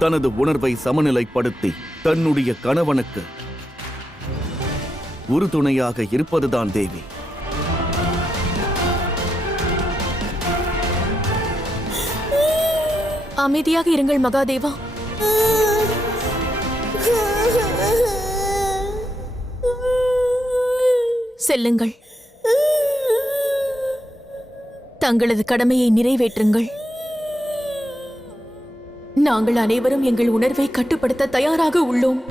தனது உணர்வை சமநிலைப்படுத்தி தன்னுடைய கணவனுக்கு உறுதுணையாக இருப்பதுதான் தேவி. அமைதியாக இருங்கள் மகாதேவா. செல்லுங்கள், தங்களது கடமையை நிறைவேற்றுங்கள். நாங்கள் அனைவரும் எங்கள் உணர்வை கட்டுப்படுத்த தயாராக உள்ளோம்.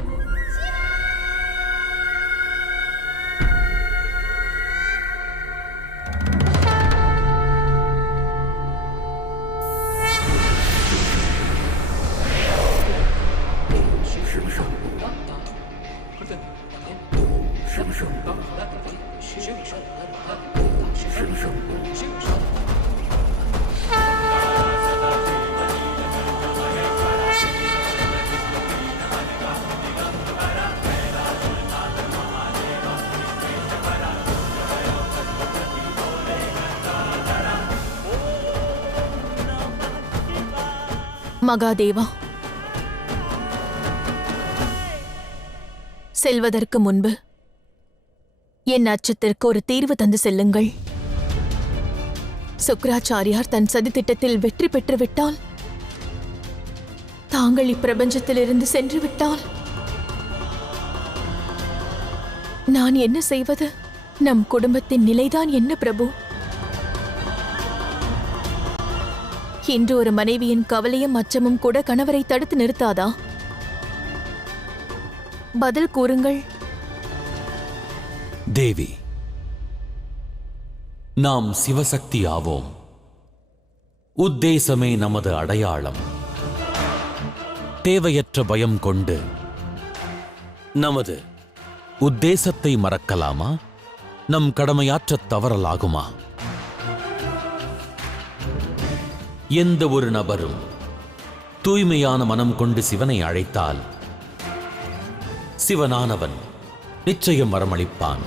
மகாதேவா, செல்வதற்கு முன்பு என் அச்சத்திற்கு ஒரு தீர்வு தந்து செல்லுங்கள். சுக்ராச்சாரியார் தன் சதி திட்டத்தில் வெற்றி பெற்றுவிட்டால், தாங்கள் இப்பிரபஞ்சத்திலிருந்து சென்று விட்டால் நான் என்ன செய்வது? நம் குடும்பத்தின் நிலைதான் என்ன பிரபு? இன்று ஒரு மனைவியின் கவலையும் அச்சமும் கூட கணவரை தடுத்து நிறுத்தாதா? பதில் கூறுங்கள். தேவி, நாம் சிவசக்தி ஆவோம். உத்தேசமே நமது அடையாளம். தேவையற்ற பயம் கொண்டு நமது உத்தேசத்தை மறக்கலாமா? நம் கடமையாற்றத் தவறலாகுமா? எந்த ஒரு நபரும் தூய்மையான மனம் கொண்டு சிவனை அழைத்தால் சிவனானவன் நிச்சயம் வரமளிப்பான்.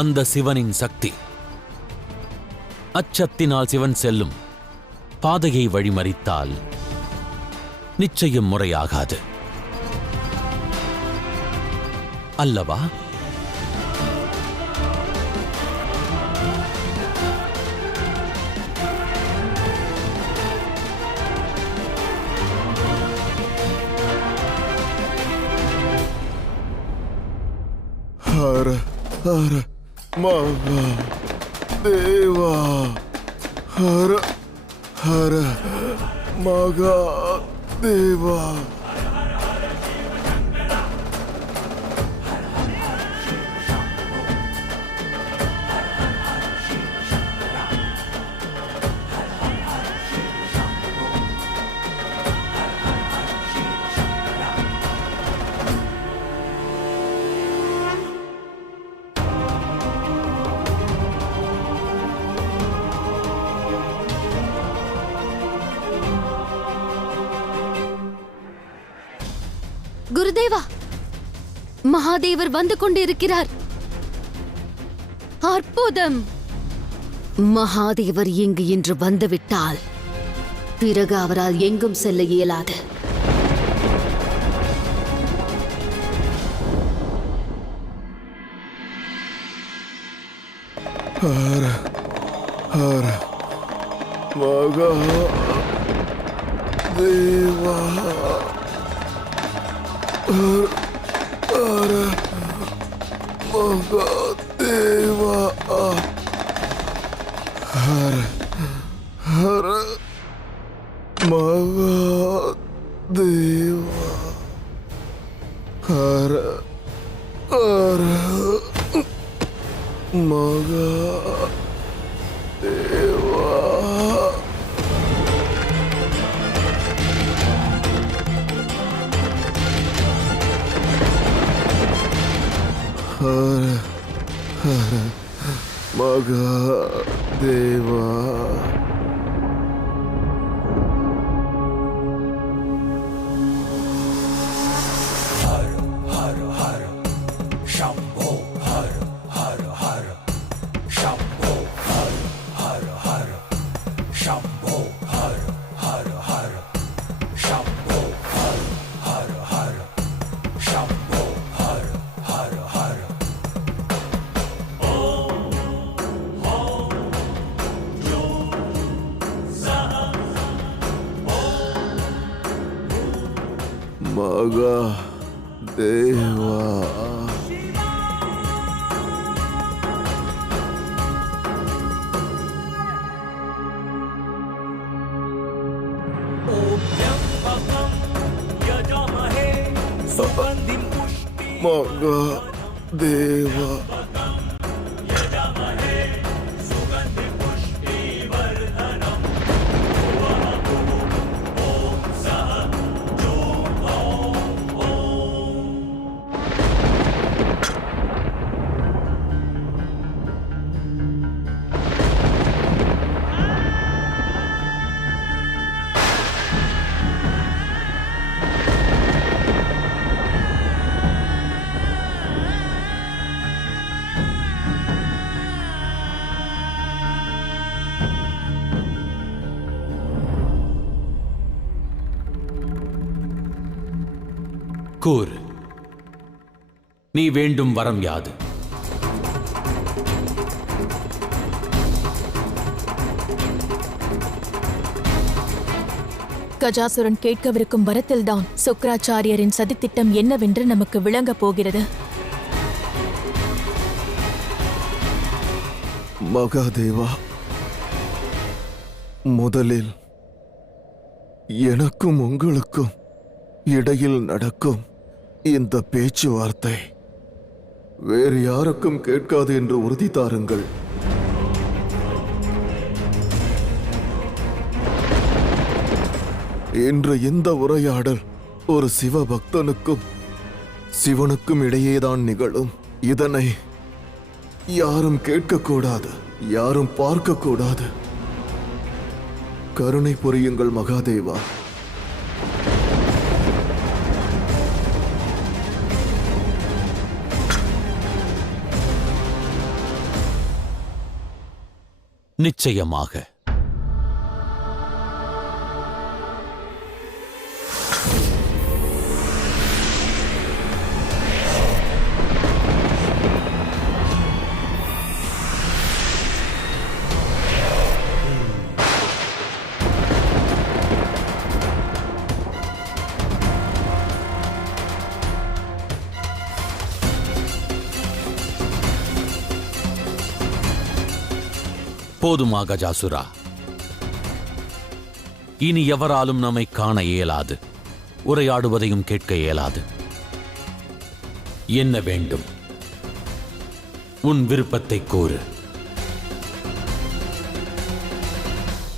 அந்த சிவனின் சக்தி அச்சத்தினால் சிவன் செல்லும் பாதையை வழிமறித்தால் நிச்சயம் முறையாகாது அல்லவா? ஹர ஹர மகா தேவா, ஹர ஹர மகா தேவா. குருதேவா, மகாதேவர் வந்து கொண்டிருக்கிறார். அற்புதம்! மகாதேவர் இங்கு இன்று வந்துவிட்டால் பிறகு அவரால் எங்கும் செல்ல இயலாது. ஹர ஹர மகா தேவா, ஹர மகா தேவா, ஹர ஹர மகா தேவா, ஹர ஹர மகா தேவா. ஹர ஹர மகா தேவா. Shambho, har har, மகா தேவா. மகா தேவா. கூறு, நீ வேண்டும் வரம் யாது? கஜாசுரன் கேட்கவிருக்கும் வரத்தில்தான் சுக்கிராச்சாரியரின் சதித்திட்டம் என்னவென்று நமக்கு விளங்கப் போகிறது. மகாதேவா, முதலில் எனக்கும் உங்களுக்கும் இடையில் நடக்கும் இந்த பேச்சுவார்த்தை வேறு யாருக்கும் கேட்காது என்று உறுதி தாருங்கள். இன்று இந்த உரையாடல் ஒரு சிவபக்தனுக்கும் சிவனுக்கும் இடையேதான் நிகழும். இதனை யாரும் கேட்கக்கூடாது, யாரும் பார்க்கக்கூடாது. கருணை புரியுங்கள் மகாதேவா. நிச்சயமாக. போதுமா கஜாசுரா? இனி எவராலும் நம்மை காண இயலாது, உரையாடுவதையும் கேட்க இயலாது. என்ன வேண்டும்? உன் விருப்பத்தை கூறு.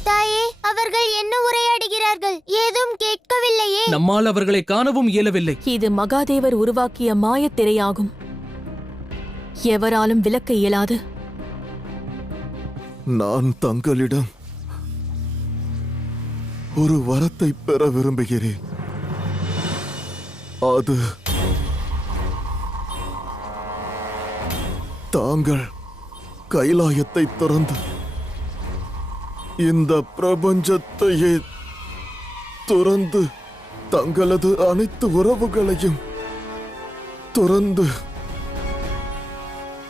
தாயே, அவர்கள் என்ன உரையாடுகிறார்கள்? ஏதும் கேட்கவில்லையே. நம்மால் அவர்களை காணவும் இயலவில்லை. இது மகாதேவர் உருவாக்கிய மாயத்திரையாகும். எவராலும் விலக்க இயலாது. நான் தங்களிடம் ஒரு வரத்தை பெற விரும்புகிறேன். அது தாங்கள் கைலாயத்தை திறந்து இந்த பிரபஞ்சத்தையே துறந்து தங்களது அனைத்து உறவுகளையும் துறந்து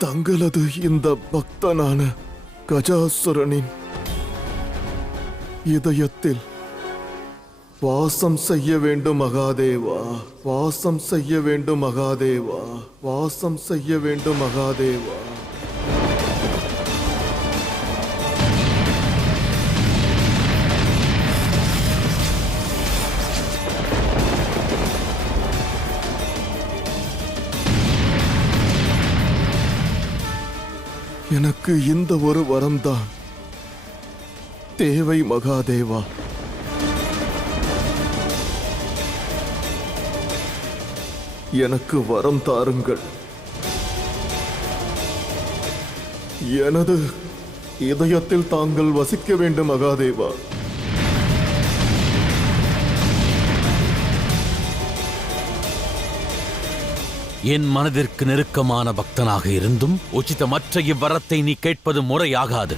தங்களது இந்த பக்தனான கஜாசுரனின் இதயத்தில் வாசம் செய்ய வேண்டும் மகாதேவா. வாசம் செய்ய வேண்டும் மகாதேவா. வாசம் செய்ய வேண்டும் மகாதேவா. எனக்கு இந்த ஒரு வரம்தான் தேவை மகாதேவா. எனக்கு வரம் தாருங்கள். எனது இதயத்தில் தாங்கள் வசிக்க வேண்டும் மகாதேவா. என் மனதிற்கு நெருக்கமான பக்தனாக இருந்தும் உச்சிதமற்ற இவ்வரத்தை நீ கேட்பது முறையாகாது.